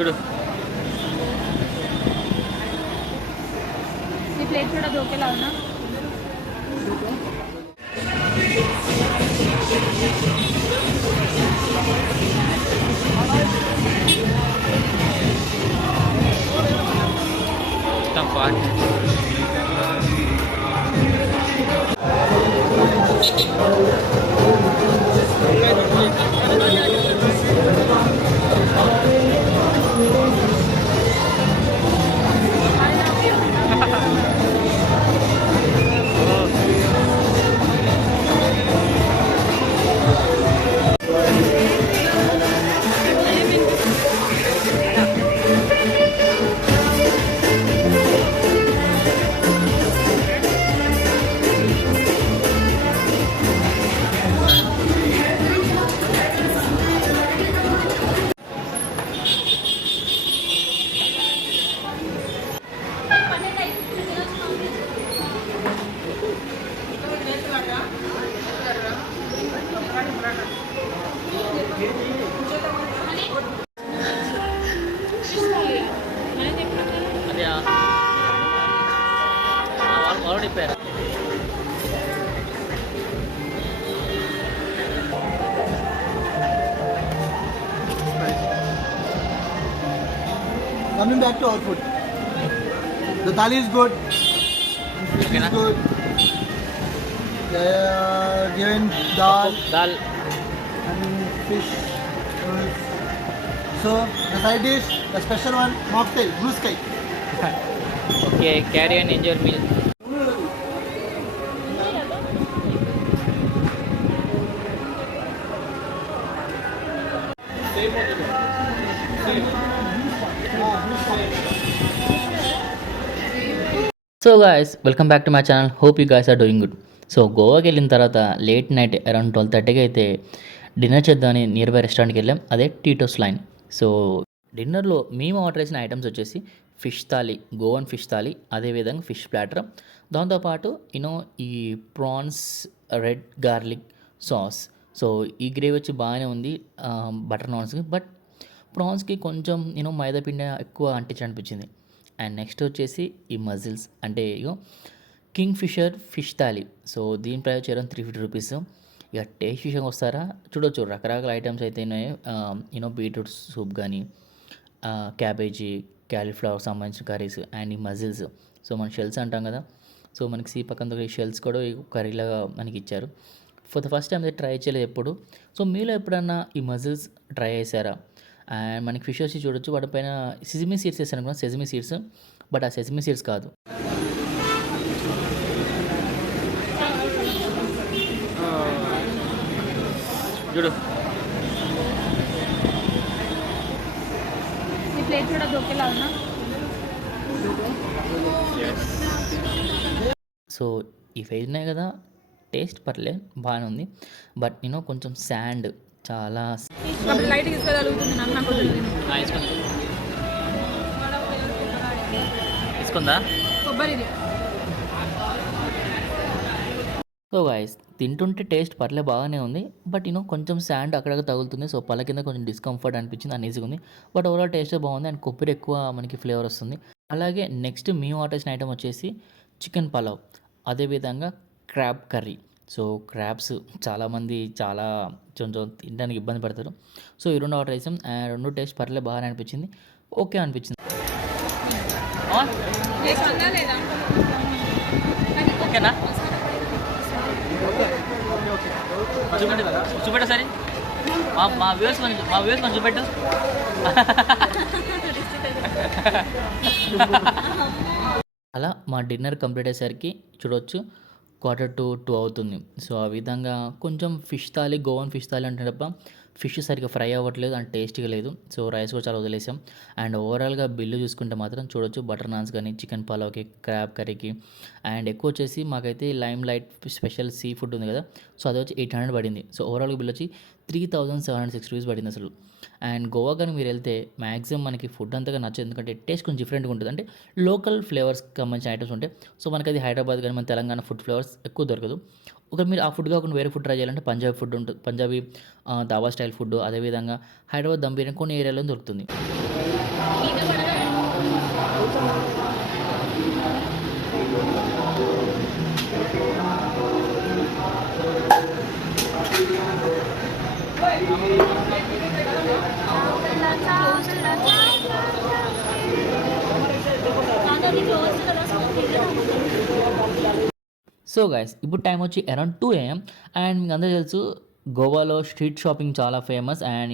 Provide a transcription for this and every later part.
చూడు ఈ ప్లేట్ కూడా దోకేలా ఉన్నా. ఆల్రెడీ పేరు Coming back to our food, the thali is good. Fish Okay, is na? good. Given dal dal and fish. So the side dish, the special one, mocktail, blue sky. Okay carry and enjoy meal. So guys welcome back to my channel. Hope you guys are doing good. So గోవాకి వెళ్ళిన తర్వాత late night around 12:30కి అయితే dinner చేద్దామని near by రెస్టారెంట్కి వెళ్ళాం. అదే టీటోస్ line. So డిన్నర్లో మేము order చేసిన ఐటమ్స్ వచ్చేసి ఫిష్ థాలీ, గోవన్ ఫిష్ థాలీ, అదేవిధంగా ఫిష్ ప్లాటర్, దాంతోపాటు ఈ prawns red garlic sauce. So ఈ గ్రేవీ వచ్చి బాగానే ఉంది బటర్ నాన్స్కి. బట్ ప్రాన్స్కి కొంచెం మైదా పిండి ఎక్కువ అనిపించింది. అండ్ నెక్స్ట్ వచ్చేసి ఈ మజిల్స్ అంటే Kingfisher fish thali. So దీని ప్రైస్ వచ్చి అరౌండ్ 350 రూపీస్. ఇక టేస్ట్ విషయంగా వస్తారా, చూడొచ్చు రకరకాల ఐటమ్స్ అయితే బీట్రూట్ సూప్ కానీ, క్యాబేజీ, క్యాలీఫ్లవర్ సంబంధించిన కర్రీస్ అండ్ ఈ మజిల్స్. సో మన షెల్స్ అంటాం కదా, సో మనకి సీ పక్కన ఈ షెల్స్ కూడా కర్రీలాగా మనకి ఇచ్చారు. ఫర్ ద ఫస్ట్ టైం అయితే ట్రై చేయలేదు ఎప్పుడు. సో మీలో ఎప్పుడన్నా ఈ మజిల్స్ ట్రై చేశారా? అండ్ మనకి ఫిష్ వచ్చి చూడొచ్చు, వాటిపైన సెజమీ సీడ్స్ వేసాను అనుకున్నా, సెజమీ సీడ్స్. బట్ ఆ సెజమీ సీడ్స్ కాదు. చూడు ఈ ప్లేట్ కూడా దోకేలా ఉన్నా. సో ఈ ఫేజ్ ఉన్నాయి కదా, టేస్ట్ పర్లేదు బాగానే ఉంది. బట్ కొంచెం శాండ్ చాలా లైట్ తీసుకోగలుగుతుంది నాకు తీసుకుందా కొబ్బరిది. సో గాయస్ తింటుంటే టేస్ట్ పర్లే బాగానే ఉంది. బట్ కొంచెం శాండ్ అక్కడక్కడ తగులుతుంది. సో పళ్ళ కింద కొంచెం డిస్కంఫర్ట్ అనిపించింది, అన్ఈజీగా ఉంది. బట్ ఓవరాల్ టేస్ట్ బాగుంది అండ్ కొబ్బరి ఎక్కువ మనకి ఫ్లేవర్ వస్తుంది. అలాగే నెక్స్ట్ మేము ఆర్డర్ చేసిన ఐటమ్ వచ్చేసి చికెన్ పలావ్, అదేవిధంగా క్రాబ్ కర్రీ. సో క్రాబ్స్ చాలామంది కొంచెం తినడానికి ఇబ్బంది పడతారు. సో ఈ రెండు ఆర్డర్ చేసాం అండ్ రెండు టేస్ట్ పర్లే బాగానే అనిపించింది, ఓకే అనిపించింది. ఓకేనా చూపెట్టు సరే, మా వ్యూవర్స్ కొంచెం చూపెట్టు. అలా మా డిన్నర్ కంప్లీట్ అయ్యేసరికి చూడవచ్చు 1:45 అవుతుంది. సో ఆ విధంగా కొంచెం ఫిష్ థాలీ, గోవన్ ఫిష్ థాలీ అంటే తప్ప ఫిష్ సరిగ్గా ఫ్రై అవ్వట్లేదు అండ్ టేస్ట్గా లేదు. సో రైస్ కూడా చాలా వదిలేసాం. అండ్ ఓవరాల్గా బిల్లు చూసుకుంటే మాత్రం చూడొచ్చు బటర్ నాన్స్ కానీ, చికెన్ పలావ్కి, క్రాబ్ కర్రీకి అండ్ ఎక్కువ వచ్చేసి మాకైతే lime light special sea food ఉంది కదా, సో అది వచ్చి 800 పడింది. సో ఓవరాల్గా బిల్ వచ్చి ₹3,706 పడింది అసలు. అండ్ గోవా కానీ మీరు వెళ్తే మ్యాక్సిమం మనకి ఫుడ్ అంతగా నచ్చదు. ఎందుకంటే టేస్ట్ కొంచెం డిఫరెంట్‌గా ఉంటది. అంటే లోకల్ ఫ్లేవర్స్‌కి సంబంధించిన ఐటెమ్స్ ఉంటాయి. సో మనకది హైదరాబాద్ గాని, మన తెలంగాణ ఫుడ్ ఫ్లేవర్స్ ఎక్కువ దొరకదు. ఒకవేళ మీరు ఆ ఫుడ్ కాకుండా వేరే ఫుడ్ ట్రై చేయాలంటే పంజాబీ ఫుడ్ ఉంటది. పంజాబీ దాబా స్టైల్ ఫుడ్, అదేవిధంగా హైదరాబాద్ దమ్ బిర్యానీ కొన్ని ఏరియాలో దొరుకుతుంది. సో గైస్ ఇప్పుడు టైం వచ్చి అరౌండ్ 2 AM అండ్ మీకు అందరికీ తెలుసు గోవాలో స్ట్రీట్ షాపింగ్ చాలా ఫేమస్. అండ్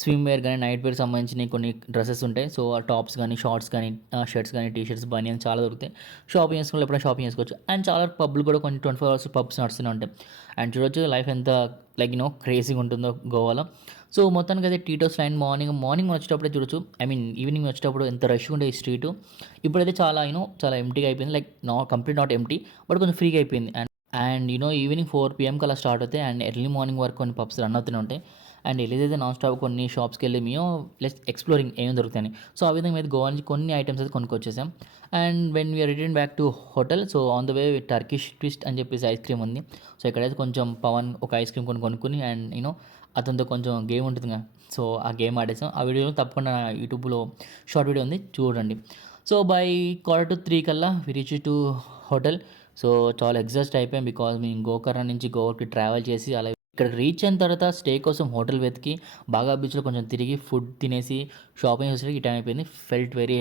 స్విమ్ వేర్ కానీ నైట్ వేర్ సంబంధించిన కొన్ని డ్రెస్సెస్ ఉంటాయి. సో ఆ టాప్స్ కానీ షార్ట్స్ కానీ షర్ట్స్ కానీ టీ షర్ట్స్ బనియన్స్ చాలా దొరుకుతాయి. షాపింగ్ చేసుకోవాలి ఎప్పుడైనా షాపింగ్ చేసుకోవచ్చు. అండ్ చాలా పబ్లు కూడా కొన్ని 24 hours పబ్స్ నడుస్తూనే ఉంటాయి. అండ్ చూడొచ్చు లైఫ్ ఎంత లైక్ క్రేజీగా ఉంటుందో గోవాలో. సో మొత్తానికి అయితే టీటోస్ లైన్ మార్నింగ్ వచ్చేటప్పుడే చూడొచ్చు. ఐ మీన్ ఈవినింగ్ వచ్చేటప్పుడు ఎంత రష్గా ఉండే ఈ స్ట్రీటు. ఇప్పుడైతే చాలా చాలా ఎంప్టీగా అయిపోయింది. Like complete not empty but కొంచెం ఫ్రీగా అయిపోయింది. అండ్ ఈవినింగ్ 4 PM అలా స్టార్ట్ అవుతాయి. అండ్ ఎర్లీ మార్నింగ్ వరకు కొన్ని పబ్స్ రన్ అవుతూనే ఉంటాయి. అండ్ ఎల్లిదైతే నాన్ స్టాప్ కొన్ని షాప్స్కి వెళ్ళి లెట్స్ ఎక్స్ప్లోరింగ్ ఏమేమి దొరుకుతాయని. సో ఆ విధంగా మీద గోవా నుంచి కొన్ని ఐటమ్స్ అయితే కొనుక్కొచ్చేసాం. And when we are return back to hotel, so on the way Turkish twist అని చెప్పేసి ఐస్ క్రీమ్ ఉంది. సో ఇక్కడైతే కొంచెం పవన్ ఒక ఐస్ క్రీమ్ కొనుక్కొని అండ్ అతనితో కొంచెం గేమ్ ఉంటుంది కదా, సో ఆ గేమ్ ఆడేసాం. ఆ వీడియోలో తప్పకుండా నా యూట్యూబ్లో షార్ట్ వీడియో ఉంది, చూడండి. సో బై 2:45 కల్లా we reach to hotel. So చాలా ఎగ్జాస్ట్ అయిపోయాం బికాజ్ మేము గోకర్ణ నుంచి గోవాకి ట్రావెల్ చేసి అలా ఇక్కడికి రీచ్ అయిన తర్వాత స్టే కోసం హోటల్ వెతికి బాగా బీచ్లో కొంచెం తిరిగి ఫుడ్ తినేసి షాపింగ్ చేసేసరికి ఈ టైం అయిపోయింది. Felt very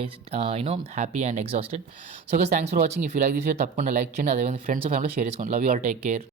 happy and exhausted. So guys thanks for watching. If you like this video తప్పకుండా లైక్ చేయండి. అదేవిధంగా ఫ్రెండ్స్ ఫ్యామిలీ షేర్ చేసుకోండి. Love you all, take care.